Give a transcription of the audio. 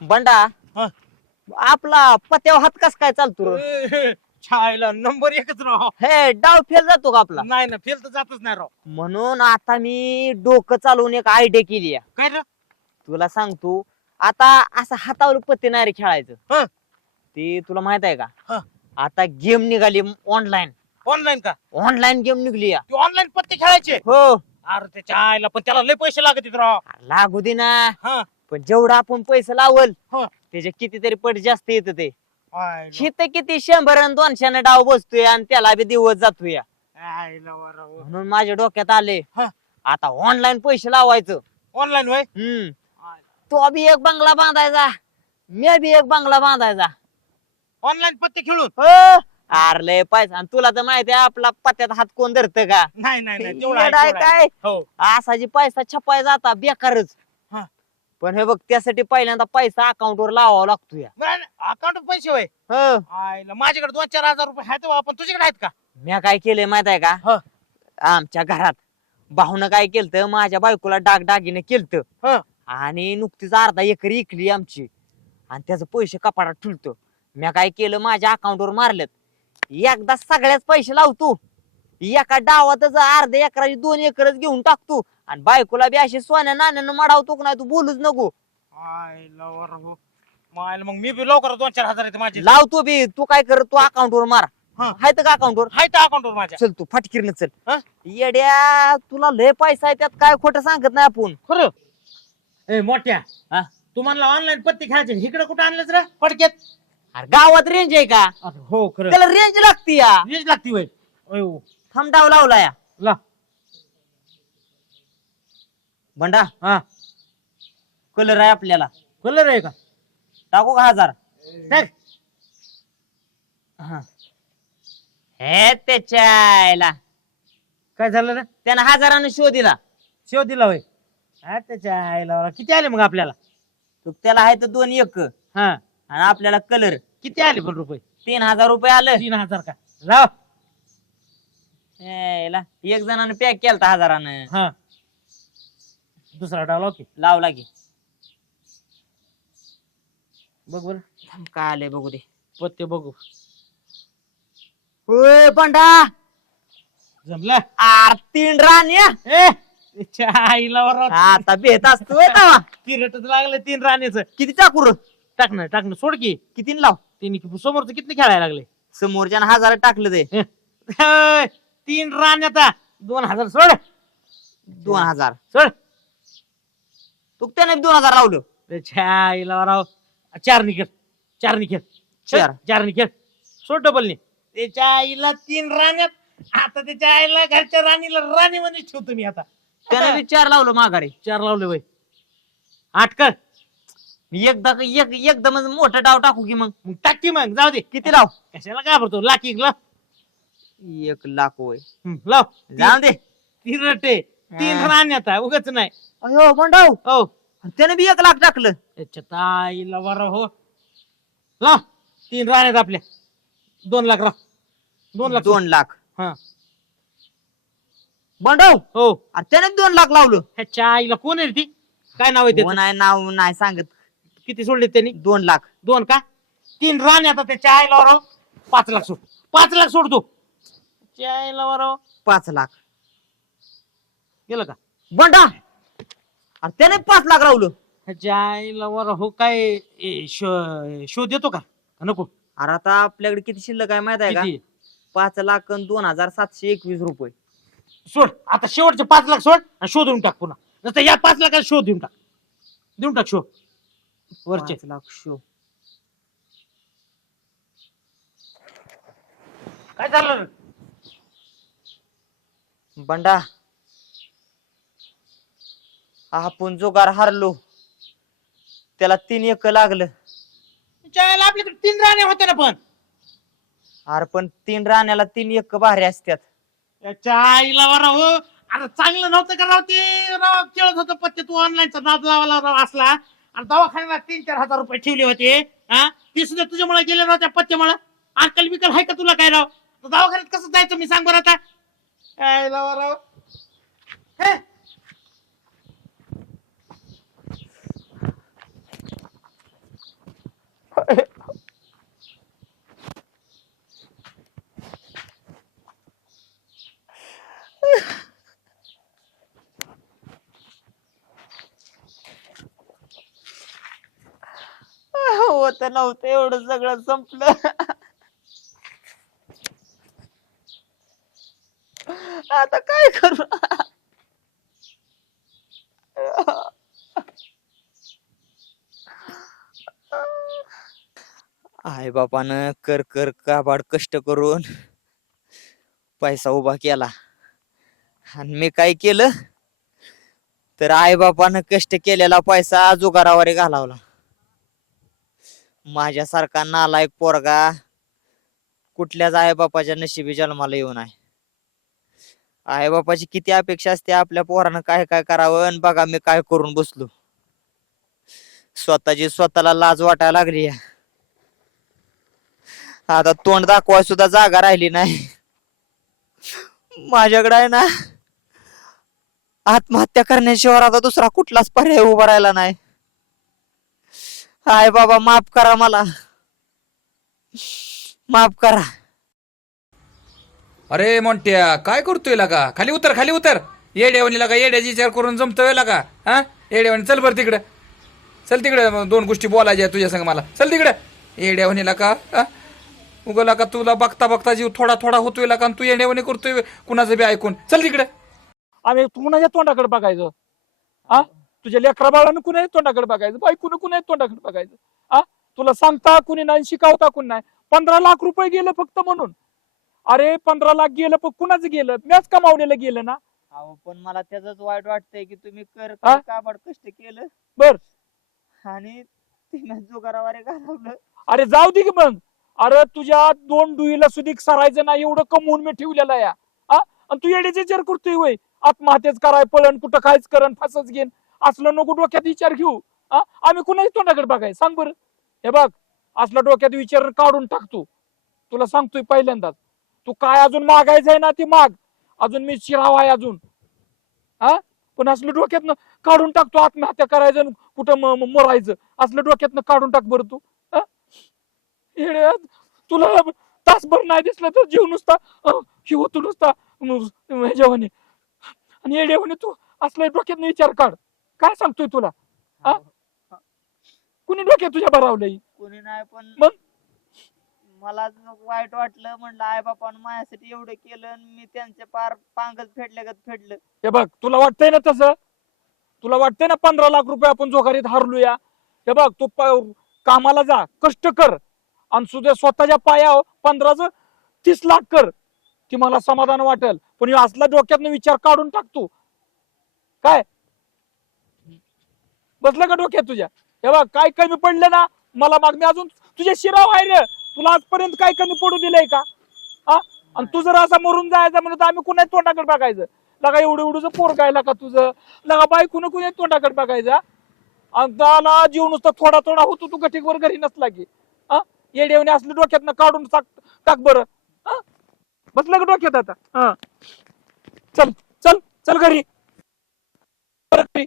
बंडा हा. आपला पत्यावर हात कस काय चालतो रे? छायला नंबर एकच राव. हे डाव फेल जातो का आपला? नाही ना फेल तर जातच नाही राव. म्हणून आता मी डोकं चालवून एक आयडिया केली आहे. काय रे? तुला सांगतो आता असं हातावर पत्ते नाही रे खेळायचं. हा. ते तुला माहीत आहे हा. का आता गेम निघाली ऑनलाईन ऑनलाईन का? ऑनलाईन गेम निघली या. तू ऑनलाईन पत्ते खेळायचे? हो. अरे त्याच्या आईला पण त्याला लय पैसे लागत राव. लागू दे ना. हा. पण जेवढा आपण पैसे लावल हा. त्याचे कितीतरी पट जास्त येत ते. आईला- शित किती शंभर आणि दोनशे डाव बसतोय आणि त्याला बी दिवस जातोय. आईला वा राव. म्हणून माझ्या डोक्यात आले हा. आता ऑनलाईन पैसे लावायचं. ऑनलाईन होय? हम्म. तो बी एक बंगला बांधायचा. मी बी एक बंगला बांधायचा. ऑनलाईन पत्ते खेळून? हो. अरे लय पैसा. आणि तुला तर माहिती आहे आपला पत्त्यात हात कोण धरत का? नाही नाही नाही. तेवढं आहे, येडा आहे तेवढं आहे. काय? हो. असा जी पैसा छपाय जाता बेकारच. पण हे बघ त्यासाठी पहिल्यांदा पैसा अकाउंट वर लावावा लागतो या. अकाउंट पैसे होय? हो. माझ्याकडे दोन चार हजार रुपये आहेत हो, पण तुझ्याकडे आहेत का? मी काय केलंय माहीत आहे हा. का आमच्या घरात भाऊनं काय केलत माझ्या बायकोला डाग दागिने केलत. हा. आणि नुकतीच अर्धा एकर इकली आमची. आणि त्याचं पैसे कपाटात ठुलतो. मी काय केलं माझ्या अकाउंटवर मारलेत. एकदा सगळ्याच पैसे लावतो. एका डावातच अर्ध्या एकराची दोन एकरच घेऊन टाकतो. आणि बायकोला बी अशी सोन्या नाण्यानं मडावतो का नाही तू बोलूच नको. मायला मग मी बी लवकर दोन चार हजार माझे. लावतो बी तू काय कर तू अकाउंटवर मार. हा. हायत का अकाउंटवर आहेत अकाउंटवर माझ्या. चल तू फटकीरनं चल. हा? येड्या तुला लय पैसा आहे त्यात काय खोटं सांगत नाही आपण. खरं? ए मोठ्या. हा? तू म्हणला ऑनलाईन पत्ते खेळायचे. इकडे कुठे आणलेच रे? पडक्यात अरे गावात रेंज आहे का? हो खरं. त्याला रेंज लागती या. वीज लागती वय अयो, थांब डाव लावला या. ला. बंडा हा. कलर आहे आपल्याला. कलर आहे का? टाकू का हजार? टाक. हा. हे त्याच्याला काय झालं रे? त्यानं हजारानं शो दिला. शेव दिला होय. हा, त्याच्या आईला. किती आले मग आपल्याला? तो त्याला आहे तर दोन एक. हा. आणि आपल्याला कलर किती आले पण रुपये? तीन हजार रुपये आलं. तीन हजार का? राव. एक जणानं पॅक केलता हजारानं. हा. दुसरा डाव लाव की लावला की. बघ बर. थांब काय आलंय बघू दे. पत्ते बघू. होय बंडा जमला? आर तीन ए आईला वा राव. आता बेत असतोय तेव्हा. तिरटच लागलं तीन राणीचं. किती टाकू रे टाक ना टाक ना सोड की. किती लाव? तिने समोरचं किती खेळायला लागले? समोरच्या हजार टाकलं ते. तीन राण्याचा दोन हजार सोड. दोन हजार. सोड. तू त्याने दोन हजार लावलं. वा राव. चार निखेल चार निखेल चार. चार निखेल सोड डबलने त्याच्या आईला तीन राण्यात आता त्याच्या आईला घरच्या राणीला राणी मध्ये ठेवतो मी आता. त्याने बी चार लावलं माघारी. चार लावले वय. आठ कर. मी एकदा एक एकदमच मोठं डाव टाकू की मग? मग टाक की मग जाऊ दे. किती लाव? कशाला घाबरतो? लाख एक लाव. एक लाख हम्म, लाव. जाऊ दे. तीन रटे. तीन हा. राण्यात आहे उगाच नाही. अयो मंडव हो. त्याने बी एक लाख टाकलं. त्याच्या ताईला वर हो. लाव तीन राण्यात आपल्या. दोन लाख राव दोन लाख. दोन लाख. हा. बंडव हो. अरे त्याने बी दोन लाख लावलं. ह्याच्या आईला कोण आहे ती? काय नाव आहे हो नाही नाव नाही सांगत. किती सोडले त्यांनी? दोन लाख. दोन का? तीन राण्या आता त्याच्या आईला वर पाच लाख सोड. पाच लाख सोडतो त्याच्या आईला वर पाच लाख. गेलं का? बंडा! अरे त्याने पाच लाख ह्याच्या आईला वर हो काय ए, शो शो देतो का? का नको? अरे आता आपल्याकडे किती शिल्लक आहे माहीत आहे का? किती? पाच लाख दोन हजार सातशे एकवीस रुपये. सोड आता शेवटचे पाच लाख सोड आणि शो देऊन टाक पुन्हा. नसतं या पाच लाखाला शो देऊन टाक. देऊन टाक शो. वरचे. पाच लाख शो. काय झालं रे? बंडा! आपण जोगार हारलो. त्याला तीन एक लागलं. आईला आपल्याकडे तीन राण्या होत्या ना पण. अरे पण तीन राण्याला तीन एक भारी असतात त्याच्या आईला वर हो अरे चांगलं नव्हतं का राव ते? राव खेळत होतं पत्ते तू ऑनलाईनचा नाद लावायला राव असला. आणि दवाखान्याला तीन चार हजार रुपये ठेवले होते. हा? ते सुद्धा तुझ्यामुळे गेले राव त्या पत्त्यामुळे अक्कल बिकल आहे का तुला काय राव? तर दवाखान्यात कसं जायचं मी सांग बरं आता. आईला वर राव हे? होत नव्हतं एवढं सगळं संपलं. आता काय करू? आई बापानं कर कर काबाड कष्ट करून पैसा उभा केला. आणि मी काय केलं? तर आई बापानं कष्ट केलेला पैसा जुगारावर घालावला. माझ्यासारखा नालायक पोरगा कुठल्याच आईबापाच्या नशिबी जन्माला येऊन आहे आईबापाची किती अपेक्षा असते आपल्या पोरानं काय काय करावं आणि बघा मी काय करून बसलो. स्वतःची स्वतःला लाज वाटायला लागली. आहे. आता तोंड दाखवाय सुद्धा जागा राहिली नाही. माझ्याकडे आहे ना आत्महत्या करण्याशिवाय आता दुसरा कुठलाच पर्याय उभा राहिला नाही. हाय बाबा माफ करा मला. माफ करा. अरे मोंट्या काय करतोय लागा? खाली उतर खाली उतर. येड्यावानी लागा येड्याची विचार करून जमतोय लागा? हा? येड्यावानी चल बरं तिकडं. चल तिकडे दोन गोष्टी बोलायच्या तुझ्या संग मला. चल तिकडे. येड्यावानी लागा हा? उगा लागा तुला बघता बघता जीव थोडा थोडा होतोय लागा आणि तू येड्यावानी करतोय कुणाचं बी ऐकून. चल तिकडे. आम्ही कुणाच्या तोंडाकडे बघायचं? हा? तुझ्या लेकरा बाळानं कुणाच्या तोंडाकडे बघायचं? बायकोनं कुणाच्या तोंडाकडे बघायचं? हा तुला सांगता कुणी नाही शिकवता कुणी नाही. पंधरा लाख रुपये गेलं फक्त म्हणून. अरे पंधरा लाख गेलं पण कुणाचं गेलं? मॅच कमावलेलं गेलं ना. अहो पण मला त्याच वाईट वाटतंय की तुम्ही कर हा? काबाड कष्ट केलं. बर. आणि तिनं जुगारावारे घालवलं. अरे जाऊ दे की मग. अरे तुझ्या दोन डुईला सुधी सरायचं नाही एवढं कमवून मी ठेवलेलं या हा आणि तू येण्याचे विचार करतोय वय आत्महत्याच कराय पळण कुठं कायच करण फासच घेन असलं नको डोक्यात विचार घेऊ. हा आम्ही कुणाच्या तोंडाकडे बघाय? सांग बरं. हे बघ असला डोक्यात विचार काढून टाकतो तुला सांगतोय पहिल्यांदाच. तू काय अजून मागायचंय ना ती माग. अजून मी शिराव आहे अजून. हा पण असलं डोक्यातनं काढून टाकतो आत्महत्या करायचं आणि कुठं म- मरायचं. असलं डोक्यातनं काढून टाक बरं तू. येड्या, तुला तासभर नाही दिसलं तर जीव नुसता हे होतो नुसता म- ह्याच्यावाने आणि येड्यावाने तू असल्या डोक्यात विचार काढ. काय सांगतोय तुला? हा? कुणी डोक्यात तुझ्या भरावलंय? कोणी नाही पण मग? मला वाईट वाटलं म्हणलं आई बापानं माझ्यासाठी एवढं केलं आणि मी त्यांचे पार पांगच फेडले गत फेडलं. हे बघ तुला वाटतंय ना तसं? तुला वाटतंय ना पंधरा लाख रुपये आपण जोखारीत हारलूया? हे बघ तू प- कामाला जा कष्ट कर. आणि सुद्धा स्वतःच्या पायावर पंधराच तीस लाख कर. ती मला समाधान वाटेल. पण ह्यो असला डोक्यातनं विचार काढून टाकतो काय? बसलं का डोक्यात तुझ्या? हे बघ काय कमी पडलं ना मला माग मी अजून तुझ्या शिराव आहे रे तुला आजपर्यंत काय कमी पडू दिलंय का? हा? आणि तू जर असा मरून जायचा म्हणून तर आम्ही कुणा तोंडाकडे बघायचं? लगा एवढं एवढं पोर गायला का तुझं. लगा कुणा कुणी तोंडाकडे बघायचा आणि त्याला जीव नुसता थोडा थोडा होतो तू गठीकवर घरी नसला की. हा? येऊन असले डोक्यातनं काढून टाक टाक बरं. बसलं का डोक्यात आता? हा. चल चल चल घरी. घरी.